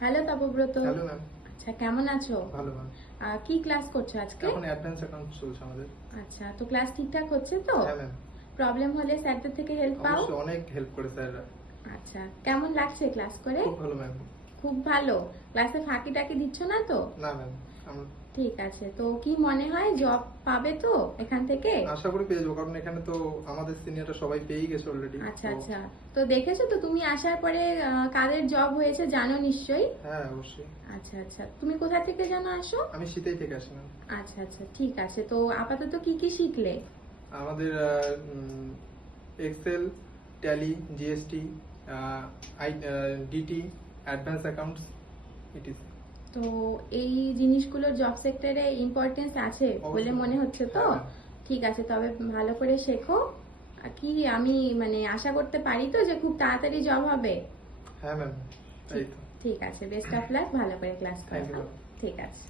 Hello Tapabrata. Hello ma'am. আচ্ছা, কেমন আছো? ভালো ম্যাম। কি ক্লাস করছো আজকে? এখন অ্যাডভান্স অ্যাকাউন্ট চলছে আমাদের। আচ্ছা, তো ক্লাস ঠিকঠাক হচ্ছে তো? হ্যাঁ ম্যাম। প্রবলেম হলে স্যারদের থেকে হেল্প পাও? অবশ্যই অনেক হেল্প করে স্যাররা। আচ্ছা, কেমন লাগছে ক্লাস করে? খুব ভালো ম্যাম। খুব ভালো। ক্লাসে ফাঁকি টাকি দিচ্ছ না তো? না ম্যাম, আমরা ঠিক আছে, তো কি মনে হয় জব পাবে তো এখান থেকে? আশা করি পেয়ে যাবো, কারণ এখানে তো আমাদের সিনিয়ররা সবাই পেয়েই গেছে অলরেডি। আচ্ছা আচ্ছা, তো দেখেছো তো তুমি আসার পরে কাদের জব হয়েছে জানো নিশ্চয়ই? হ্যাঁ অবশ্যই। আচ্ছা আচ্ছা, তুমি কোথা থেকে যেন আসো? আমি শীতেই থেকে আসি ম্যাম। আচ্ছা আচ্ছা, ঠিক আছে, তো আপাতত কি কি শিখলে? আমাদের Excel, Tally, GST, DT, advance accounts, ETC. তো এই জিনিসগুলো জব সেক্টরে ইম্পর্টেন্স আছে বলে মনে হচ্ছে তো? হ্যাঁ। ঠিক আছে, তবে ভালো করে শেখো। কি আমি মানে আশা করতে পারি তো যে খুব তাড়াতাড়ি জব হবে? হ্যাঁ ম্যাম, তাই তো। ঠিক আছে, বেস্ট অফ লাক, ভালো করে ক্লাস থ্যাংক ইউ করো। ম্যাম। ঠিক আছে।